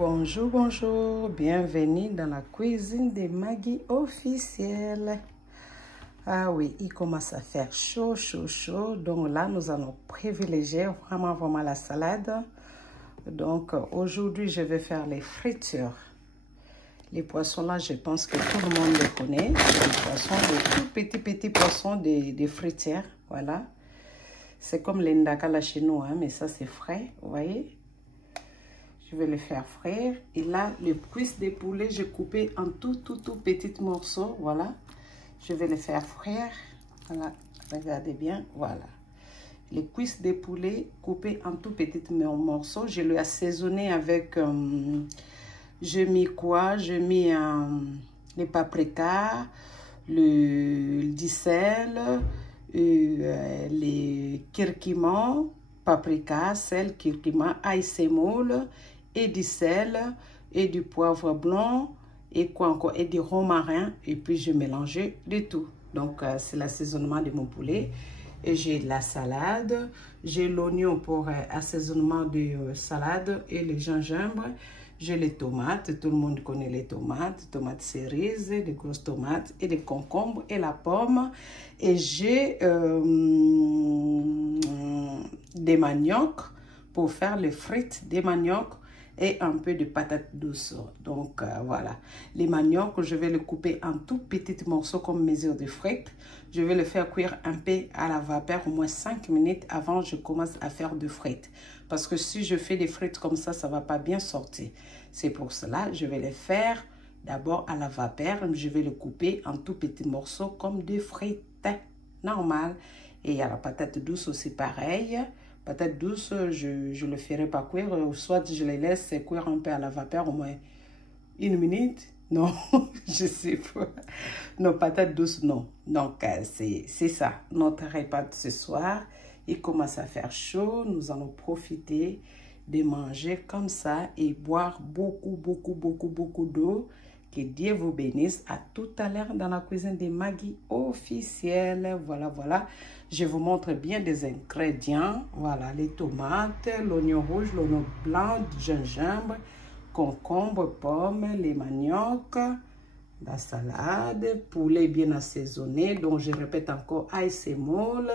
Bonjour, bonjour, bienvenue dans la cuisine de Maggie officielle. Ah oui, il commence à faire chaud, chaud, chaud. Donc là, nous allons privilégier vraiment la salade. Donc aujourd'hui, je vais faire les fritures. Les poissons là, je pense que tout le monde les connaît. Les poissons, les tout petits poissons de fritières. Voilà. C'est comme les ndakala chez nous, hein, mais ça c'est frais, vous voyez. Je vais les faire frire. Et là, les cuisses de poulet, j'ai coupé en tout petits morceaux. Voilà. Je vais les faire frire. Voilà. Regardez bien. Voilà. Les cuisses de poulet coupées en tout petits morceaux. Je l'ai assaisonné avec... j'ai mis quoi? J'ai mis les paprikas, le sel, les curcuma, paprika, sel, curcuma, ail, semoule, et du sel, et du poivre blanc, et quoi encore, et du romarin, et puis je mélangeais de tout. Donc, c'est l'assaisonnement de mon poulet. Et j'ai de la salade, j'ai l'oignon pour assaisonnement de salade et le gingembre. J'ai les tomates, tout le monde connaît les tomates cerises, des grosses tomates et des concombres et la pomme. Et j'ai des maniocs pour faire les frites des maniocs et un peu de patates douces. Donc voilà, les maniocs, je vais les couper en tout petits morceaux comme mesure de frites. Je vais les faire cuire un peu à la vapeur, au moins 5 minutes avant je commence à faire de frites. Parce que si je fais des frites comme ça ne va pas bien sortir. C'est pour cela je vais les faire d'abord à la vapeur. Je vais les couper en tout petits morceaux comme des frites normales. Et à la patate douce aussi pareil. Patate douce, je ne le ferai pas cuire. Soit je les laisse cuire un peu à la vapeur au moins 1 minute. Non, je sais pas. Non, patate douce, non. Donc, c'est ça. Notre repas de ce soir, il commence à faire chaud. Nous allons profiter de manger comme ça et boire beaucoup d'eau. Que Dieu vous bénisse. À tout à l'heure dans la cuisine de Maggie officielle. Voilà. Je vous montre bien des ingrédients. Voilà, les tomates, l'oignon rouge, l'oignon blanc, du gingembre, concombre, pommes, les maniocs, la salade, poulet bien assaisonné. Donc, je répète encore, ail, semoule,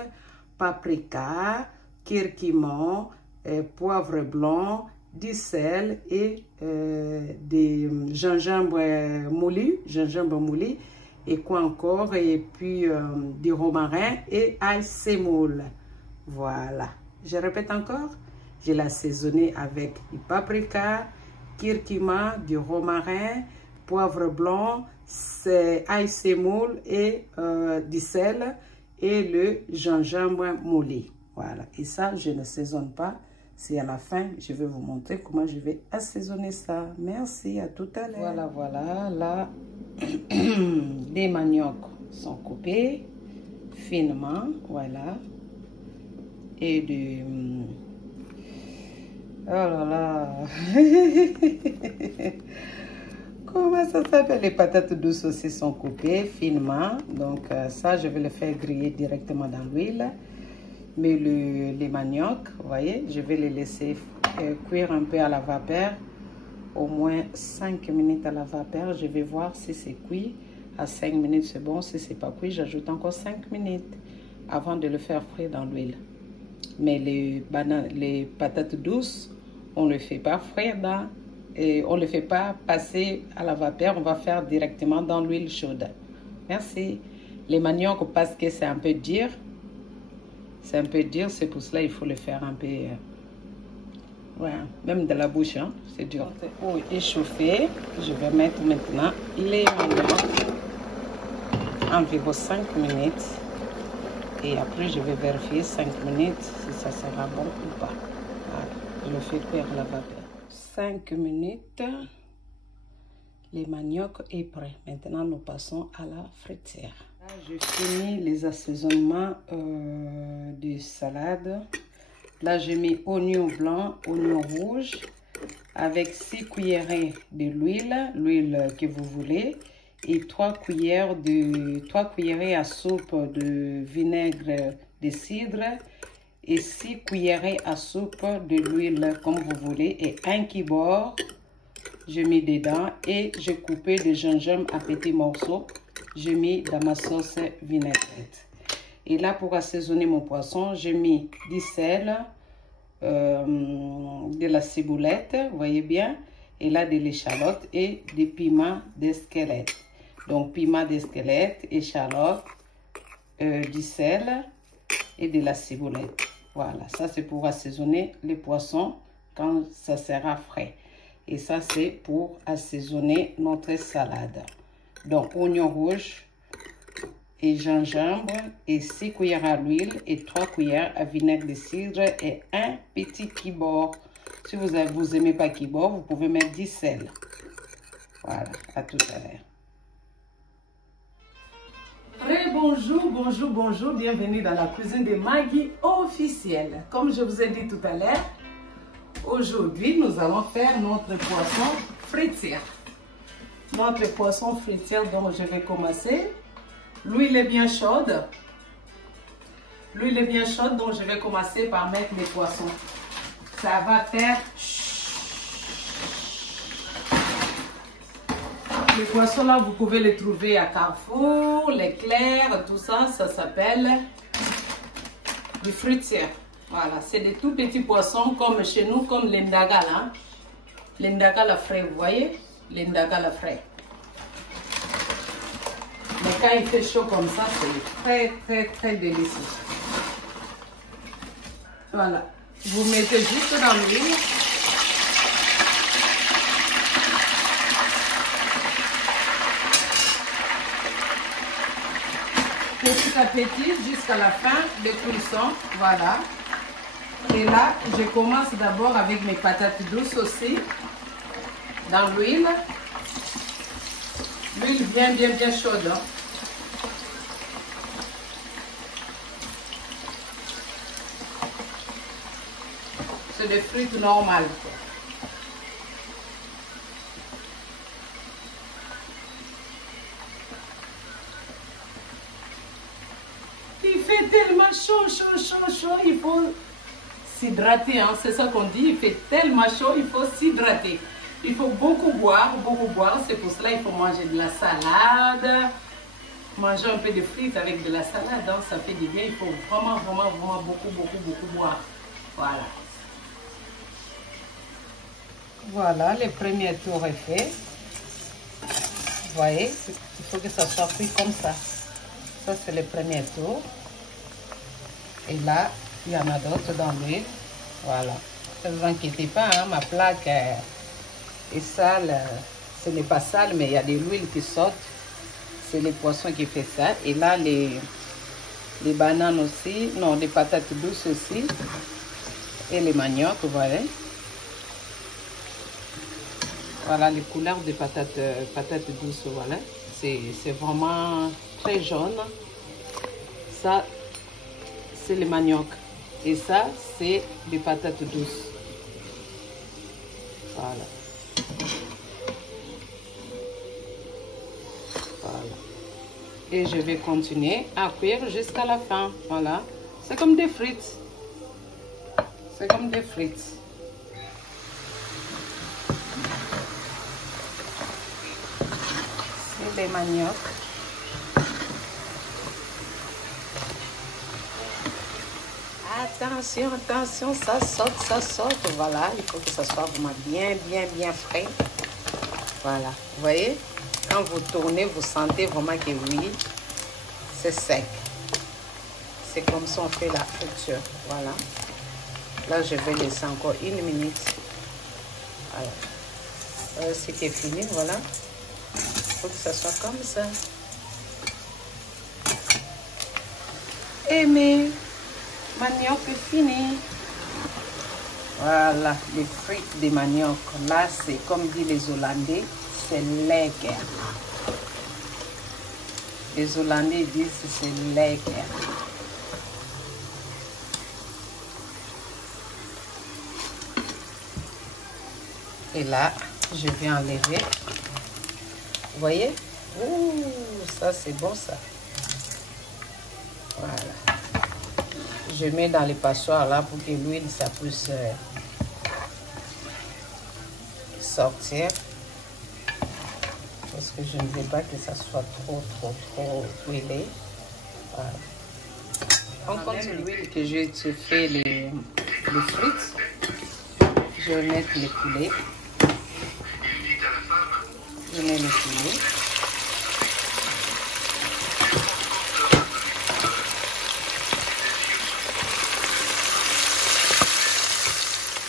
paprika, curcuma, poivre blanc, du sel et des gingembre moulu, et quoi encore, et puis du romarin et ail, semoule. Voilà, je répète encore, je l'ai assaisonné avec du paprika, curcuma, du romarin, poivre blanc, ail, semoule et du sel et le gingembre moulu. Voilà, et ça je ne saisonne pas. C'est à la fin, je vais vous montrer comment je vais assaisonner ça. Merci, à tout à l'heure. Voilà, là, les maniocs sont coupés finement, voilà. Et du... Oh là là. Comment ça s'appelle? Les patates douces aussi sont coupées finement. Donc ça, je vais le faire griller directement dans l'huile. Mais les maniocs, vous voyez, je vais les laisser cuire un peu à la vapeur. Au moins 5 minutes à la vapeur. Je vais voir si c'est cuit. À 5 minutes, c'est bon. Si c'est pas cuit, j'ajoute encore 5 minutes avant de le faire frire dans l'huile. Mais les patates douces, on ne le fait pas frire et on ne le fait pas passer à la vapeur. On va faire directement dans l'huile chaude. Merci. Les maniocs, parce que c'est un peu dur. C'est un peu dur, c'est pour cela qu'il faut le faire un peu... ouais, même de la bouche, hein, c'est dur. Eau échauffée, je vais mettre maintenant les maniocs environ 5 minutes. Et après, je vais vérifier 5 minutes si ça sera bon ou pas. Voilà, je le fais cuire à la vapeur. 5 minutes, les maniocs est prêt. Maintenant, nous passons à la fritière. Là, je finis les assaisonnements de salade. Là, j'ai mis oignon blanc, oignon rouge, avec 6 cuillerées de l'huile que vous voulez, et 3 cuillerées à soupe de vinaigre de cidre, et 6 cuillerées à soupe de l'huile comme vous voulez, et 1 kibord j'ai mis dedans et j'ai coupé le gingembre à petits morceaux. J'ai mis dans ma sauce vinaigrette. Et là, pour assaisonner mon poisson, j'ai mis du sel, de la ciboulette, vous voyez bien, et là de l'échalote et des piments d'esquelette. Donc piment d'esquelette, échalote, du sel et de la ciboulette. Voilà, ça c'est pour assaisonner les poissons quand ça sera frais. Et ça c'est pour assaisonner notre salade. Donc oignon rouge et gingembre et 6 cuillères à l'huile et 3 cuillères à vinaigre de cidre et un petit kibord. Si vous n'aimez pas kibord, vous pouvez mettre du sel. Voilà, à tout à l'heure. Bonjour, bonjour, bonjour, bienvenue dans la cuisine de Maggie officielle. Comme je vous ai dit tout à l'heure, aujourd'hui nous allons faire notre poisson fritière. Notre poisson fritière dont je vais commencer. L'huile est bien chaude. L'huile est bien chaude, donc je vais commencer par mettre les poissons. Ça va faire... Les poissons là, vous pouvez les trouver à Carrefour, l'éclair, tout ça, ça s'appelle du fruitière. Voilà, c'est des tout petits poissons comme chez nous, comme l'indagala. Hein? L'indagala frais, vous voyez? L'indagala frais. Mais quand il fait chaud comme ça, c'est très délicieux. Voilà, vous mettez juste dans l'huile. Petit à petit jusqu'à la fin de cuisson, voilà. Et là, je commence d'abord avec mes patates douces aussi, dans l'huile. L'huile bien chaude. Hein. C'est des frites normales. Il fait tellement chaud, il faut s'hydrater, hein? C'est ça qu'on dit, il fait tellement chaud, il faut s'hydrater. Il faut beaucoup boire, c'est pour cela qu'il faut manger de la salade, manger un peu de frites avec de la salade, hein? Ça fait du bien, il faut vraiment beaucoup boire. Voilà. Voilà, le premier tour est fait. Vous voyez, il faut que ça soit cuit comme ça. Ça, c'est le premier tour. Et là, il y en a d'autres dans l'huile. Voilà. Ne vous inquiétez pas, hein, ma plaque est sale. Ce n'est pas sale, mais il y a de l'huile qui saute. C'est les poissons qui font ça. Et là, les bananes aussi. Non, les patates douces aussi. Et les maniocs, vous voyez. Voilà les couleurs des patates douces, voilà. C'est vraiment très jaune. Ça, c'est les maniocs. Et ça, c'est des patates douces. Voilà. Voilà. Et je vais continuer à cuire jusqu'à la fin. Voilà. C'est comme des frites. C'est comme des frites. Les maniocs. Attention, ça saute. Voilà, il faut que ça soit vraiment bien frais. Voilà, vous voyez, quand vous tournez, vous sentez vraiment que oui, c'est sec. C'est comme ça on fait la friture. Voilà. Là, je vais laisser encore 1 minute. Voilà. C'était fini, voilà. Il faut que ça soit comme ça. Et mes manioc est fini. Voilà, les frites de manioc. Là, c'est comme disent les Hollandais, c'est lekker. Les Hollandais disent que c'est lekker. Et là, je vais enlever. Vous voyez? Ouh, ça c'est bon ça. Voilà. Je mets dans les passoires là pour que l'huile ça puisse sortir. que je ne veux pas que ça soit trop huilé. Voilà. On continue l'huile que j'ai fait les frites. Je vais mettre le poulet. Je mets le poulet.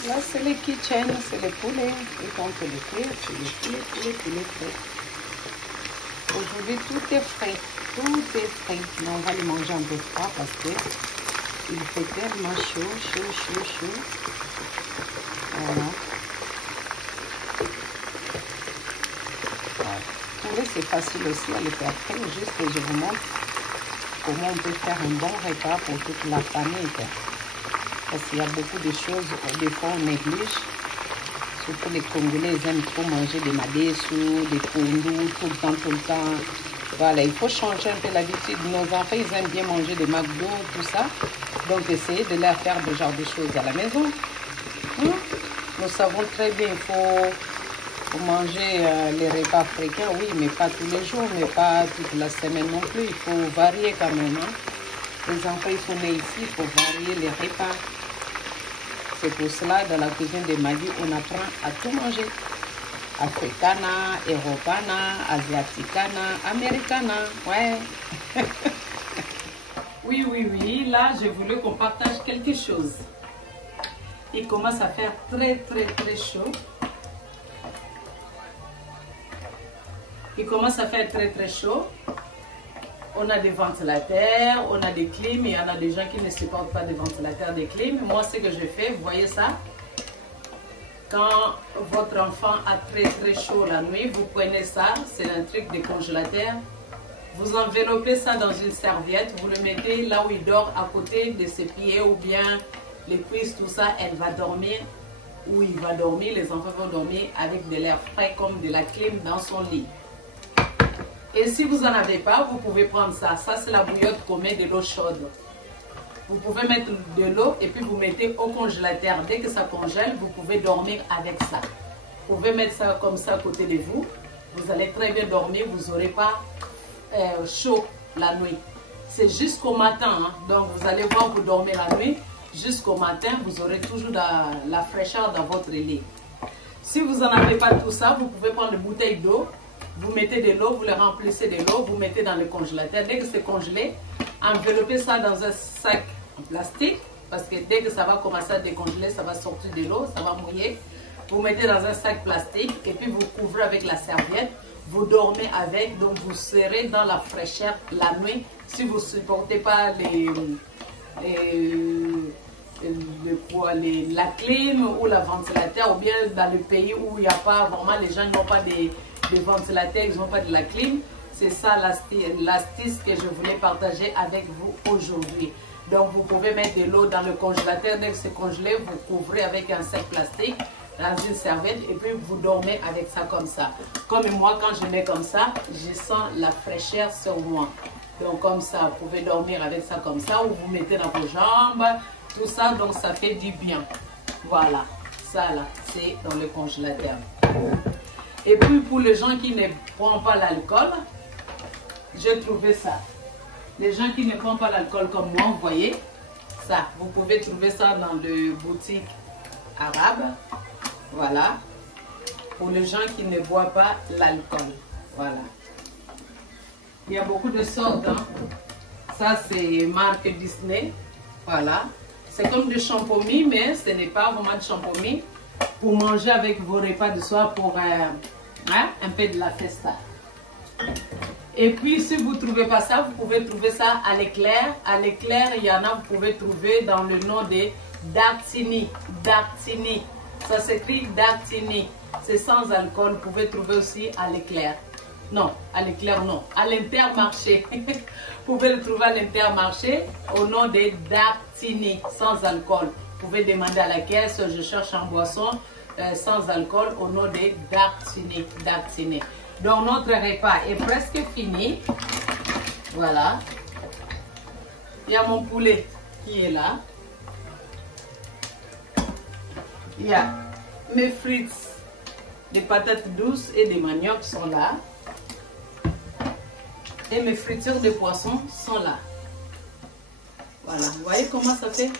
Là, c'est le kitchen, c'est le poulet. Et quand on le fait, c'est le poulet frais. Aujourd'hui, tout est frais. Tout est frais. Mais on va le manger un peu froid parce que il fait tellement chaud. Voilà. Poulet, c'est facile aussi à le faire frais. Juste que je vous montre comment on peut faire un bon repas pour toute la famille. Parce qu'il y a beaucoup de choses, des fois on néglige. Surtout les Congolais, ils aiment trop manger des madessous, des pondous, tout le temps. Voilà, il faut changer un peu l'habitude. Nos enfants, ils aiment bien manger des McDo, tout ça. Donc, essayez de leur faire ce genre de choses à la maison. Nous savons très bien qu'il faut manger les repas africains, oui, mais pas tous les jours, mais pas toute la semaine non plus. Il faut varier quand même. Les enfants, ils sont nés ici, il faut varier les repas. C'est pour cela, dans la cuisine de Magui, on apprend à tout manger. Africana, Europana, Asiaticana, Americana, ouais. Oui, là, j'ai voulu qu'on partage quelque chose. Il commence à faire très chaud. Il commence à faire très chaud. On a des ventilateurs, on a des clims, il y en a des gens qui ne supportent pas des ventilateurs, des clims. Moi, ce que je fais, vous voyez ça? Quand votre enfant a très chaud la nuit, vous prenez ça, c'est un truc de congélateur. Vous enveloppez ça dans une serviette, vous le mettez là où il dort, à côté de ses pieds ou bien les cuisses, tout ça, elle va dormir. Ou il va dormir, les enfants vont dormir avec de l'air frais comme de la clim dans son lit. Et si vous n'en avez pas, vous pouvez prendre ça. Ça, c'est la bouillotte qu'on met de l'eau chaude. Vous pouvez mettre de l'eau et puis vous mettez au congélateur. Dès que ça congèle, vous pouvez dormir avec ça. Vous pouvez mettre ça comme ça à côté de vous. Vous allez très bien dormir. Vous n'aurez pas chaud la nuit. C'est jusqu'au matin. Donc, vous allez voir, vous dormez la nuit. Jusqu'au matin, vous aurez toujours la fraîcheur dans votre lit. Si vous n'en avez pas tout ça, vous pouvez prendre une bouteille d'eau. Vous mettez de l'eau, vous le remplissez de l'eau, vous mettez dans le congélateur. Dès que c'est congelé, enveloppez ça dans un sac en plastique. Parce que dès que ça va commencer à décongeler, ça va sortir de l'eau, ça va mouiller. Vous mettez dans un sac plastique et puis vous couvrez avec la serviette. Vous dormez avec, donc vous serez dans la fraîcheur la nuit. Si vous ne supportez pas la clim ou la ventilateur, ou bien dans le pays où il n'y a pas vraiment, les gens n'ont pas des ventilateurs, ils n'ont pas de la clim. C'est ça l'astuce que je voulais partager avec vous aujourd'hui. Donc vous pouvez mettre de l'eau dans le congélateur. Dès que c'est congelé, vous couvrez avec un sac plastique dans une serviette et puis vous dormez avec ça comme ça. Comme moi, quand je mets comme ça, je sens la fraîcheur sur moi. Donc comme ça, vous pouvez dormir avec ça comme ça, ou vous mettez dans vos jambes, tout ça, donc ça fait du bien. Voilà, ça là, c'est dans le congélateur. Et puis pour les gens qui ne prennent pas l'alcool, j'ai trouvé ça. Les gens qui ne prennent pas l'alcool comme moi, vous voyez, ça, vous pouvez trouver ça dans les boutiques arabes. Voilà, pour les gens qui ne boivent pas l'alcool. Voilà. Il y a beaucoup de sortes. Hein. Ça, c'est marque Disney. Voilà. C'est comme du champomis, mais ce n'est pas vraiment de champomis. Pour manger avec vos repas de soir pour un peu de la festa. Et puis, si vous ne trouvez pas ça, vous pouvez trouver ça à l'éclair. À l'éclair, il y en a, vous pouvez trouver dans le nom de Dartini. Dartini. Ça s'écrit Dartini. C'est sans alcool. Vous pouvez trouver aussi à l'éclair. Non, à l'éclair, non. À l'Intermarché. Vous pouvez le trouver à l'Intermarché au nom de Dartini, sans alcool. Vous pouvez demander à la caisse, je cherche en boisson sans alcool au nom de Dartini. Dartini. Donc notre repas est presque fini. Voilà. Il y a mon poulet qui est là. Il y a mes frites, des patates douces et des maniocs sont là. Et mes fritures de poisson sont là. Voilà, vous voyez comment ça fait?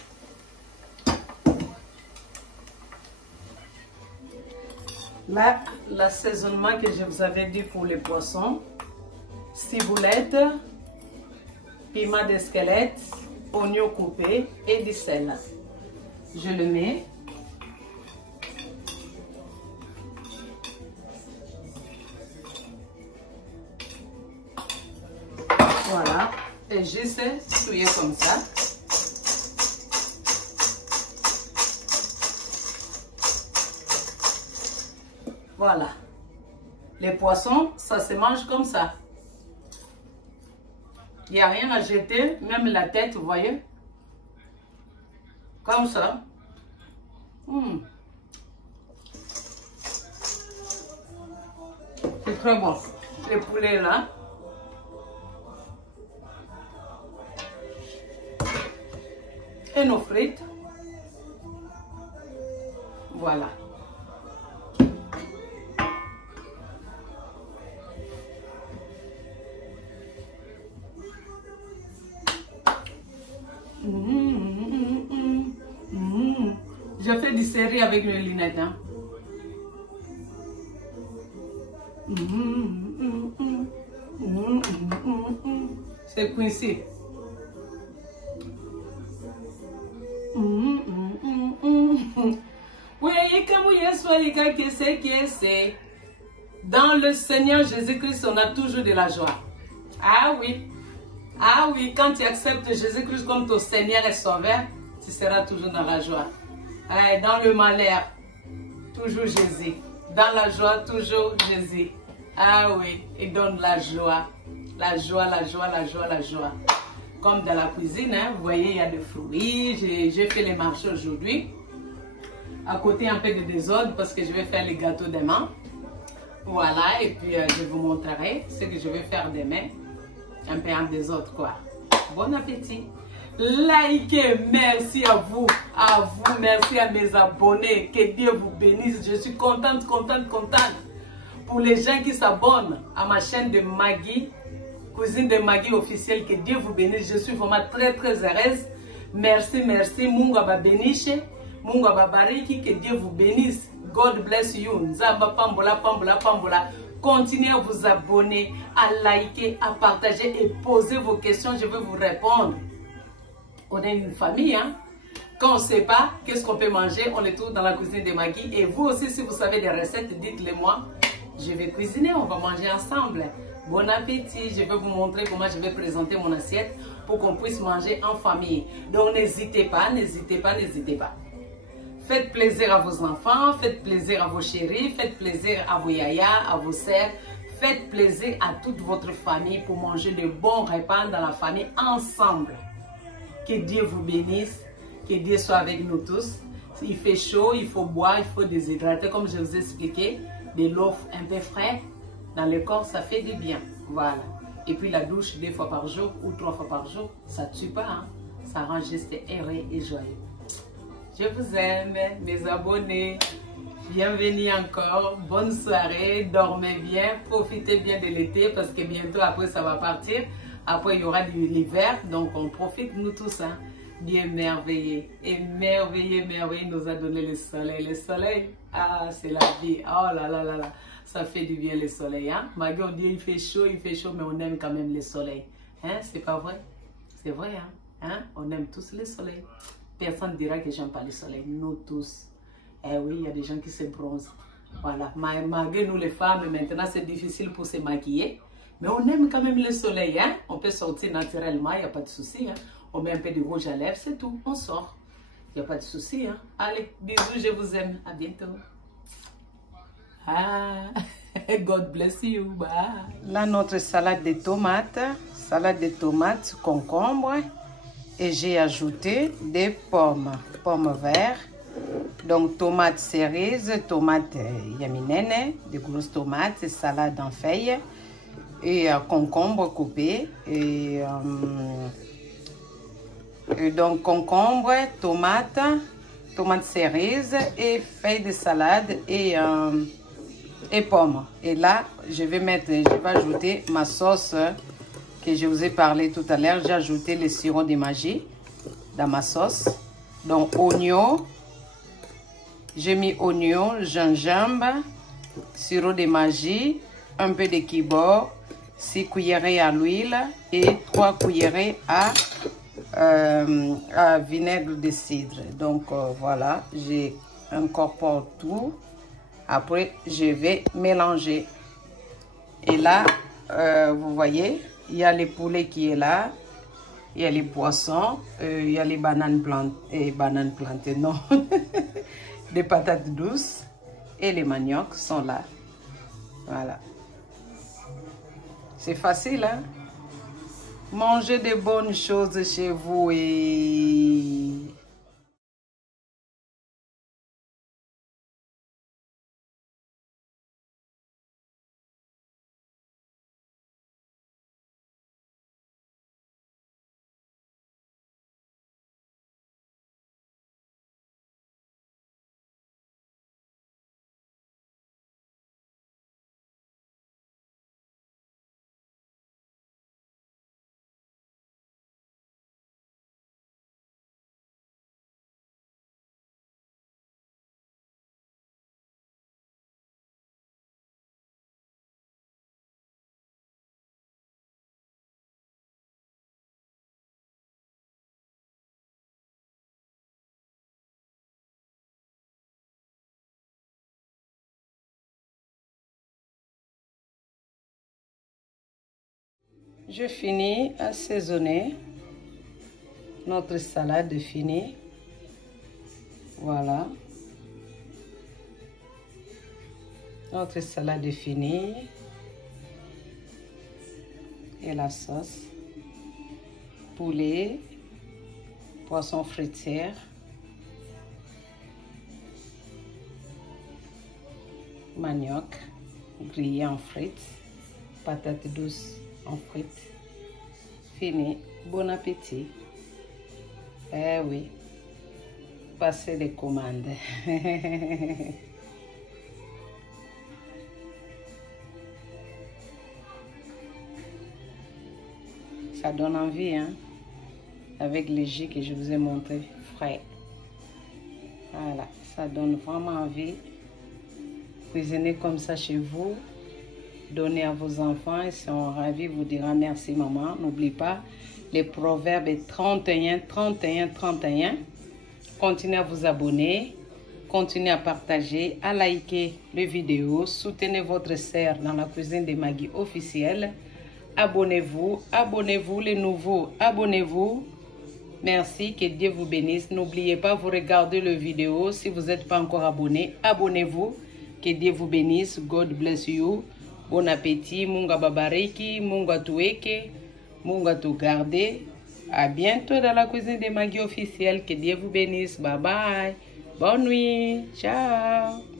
Là, l'assaisonnement que je vous avais dit pour les poissons, ciboulette, piment de squelette, oignon coupé et du sel. Je le mets. Voilà, et juste souiller comme ça. Voilà. Les poissons, ça se mange comme ça. Il n'y a rien à jeter, même la tête, vous voyez. Comme ça. C'est très bon. Le poulet là. Et nos frites. Voilà. Je fais du série avec mes lunettes. Hein. C'est Quincy. Dans le Seigneur Jésus-Christ, on a toujours de la joie. Ah oui. Ah oui, quand tu acceptes Jésus-Christ comme ton Seigneur et Sauveur, tu seras toujours dans la joie. Dans le malheur, toujours Jésus. Dans la joie, toujours Jésus. Ah oui, il donne la joie. La joie, la joie, la joie, la joie. Comme dans la cuisine, hein, vous voyez, il y a des fruits. J'ai fait les marchés aujourd'hui. À côté, un peu de désordre parce que je vais faire les gâteaux demain. Voilà, et puis je vous montrerai ce que je vais faire demain. Un peu en désordre, quoi. Bon appétit. Likez, merci à vous, merci à mes abonnés. Que Dieu vous bénisse. Je suis contente. Pour les gens qui s'abonnent à ma chaîne de Maggie, cousine de Maggie officielle, que Dieu vous bénisse. Je suis vraiment très heureuse. Merci. Mungu ababenishe, Mungu ababariki, que Dieu vous bénisse. God bless you. Nzamba pambola. Continuez à vous abonner, à liker, à partager et poser vos questions. Je vais vous répondre. On est une famille, hein. Quand on ne sait pas qu'est-ce qu'on peut manger, on est tous dans la cuisine de Maggie. Et vous aussi, si vous savez des recettes, dites-les moi. Je vais cuisiner, on va manger ensemble. Bon appétit. Je vais vous montrer comment je vais présenter mon assiette pour qu'on puisse manger en famille. Donc n'hésitez pas. Faites plaisir à vos enfants, faites plaisir à vos chéris, faites plaisir à vos yayas, à vos sœurs. Faites plaisir à toute votre famille pour manger de bons repas dans la famille ensemble. Que Dieu vous bénisse, que Dieu soit avec nous tous. Il fait chaud, il faut boire, il faut déshydrater. Comme je vous ai expliqué, de l'eau un peu frais dans le corps, ça fait du bien. Voilà. Et puis la douche 2 fois par jour ou 3 fois par jour, ça ne tue pas. Hein? Ça rend juste heureux et joyeux. Je vous aime, mes abonnés. Bienvenue encore. Bonne soirée. Dormez bien. Profitez bien de l'été parce que bientôt après ça va partir. Après il y aura de l'hiver. Donc on profite nous tous. Hein. Bien merveilleux. Et merveilleux nous a donné le soleil. Le soleil, ah c'est la vie. Oh là là. Ça fait du bien le soleil. Hein? Malgré on dit il fait chaud, mais on aime quand même le soleil. Hein? C'est pas vrai? C'est vrai. Hein? On aime tous le soleil. Personne ne dira que j'aime pas le soleil. Nous tous. Eh oui, il y a des gens qui se bronzent. Voilà. Malgré nous les femmes, maintenant c'est difficile pour se maquiller. Mais on aime quand même le soleil. Hein? On peut sortir naturellement, il n'y a pas de souci. Hein? On met un peu de rouge à lèvres, c'est tout. On sort. Il n'y a pas de souci. Hein? Allez, bisous, je vous aime. À bientôt. Ah, God bless you. Bye. Là, notre salade de tomates. Salade de tomates, concombre. Et j'ai ajouté des pommes vertes. Donc, tomates cerises, tomates yaminene, des grosses tomates, salade en feuilles. Et concombre coupé. Et donc, concombre, tomates cerises et feuilles de salade et pommes. Et là, je vais ajouter ma sauce que je vous ai parlé tout à l'heure. J'ai ajouté le sirop de magie dans ma sauce. Donc, oignon. J'ai mis oignon, gingembre, sirop de magie, un peu de kibor, 6 cuillerées à l'huile et 3 cuillerées à vinaigre de cidre. Donc, voilà, j'incorpore tout. Après, je vais mélanger. Et là, vous voyez, il y a le poulet qui est là. Il y a les poissons. Il y a les bananes plantées, non. Les patates douces. Et les maniocs sont là. Voilà. C'est facile, hein? Mangez de bonnes choses chez vous et... Je finis assaisonner. Notre salade est finie. Voilà. Notre salade est finie. Et la sauce. Poulet. Poisson fruitière. Manioc. Grillé en frites. Patates douces en frites. Fini. Bon appétit. Eh oui. Passez les commandes. Ça donne envie, hein? Avec les jus que je vous ai montré, frais. Voilà, ça donne vraiment envie. Cuisinez comme ça chez vous. Donnez à vos enfants, ils sont ravis, vous diront merci maman. N'oublie pas les proverbes 31, 31, 31. Continuez à vous abonner, continuez à partager, à liker les vidéos, soutenez votre sœur dans la cuisine de Maggie officielle. Abonnez-vous, abonnez-vous les nouveaux, abonnez-vous. Merci, que Dieu vous bénisse. N'oubliez pas, vous regardez le vidéo. Si vous n'êtes pas encore abonné, abonnez-vous. Que Dieu vous bénisse. God bless you. Bon appétit. Munga babariki, munga tueke, munga tu garde. À bientôt dans la cuisine de Maggie officielle. Que Dieu vous bénisse. Bye bye. Bonne nuit. Ciao.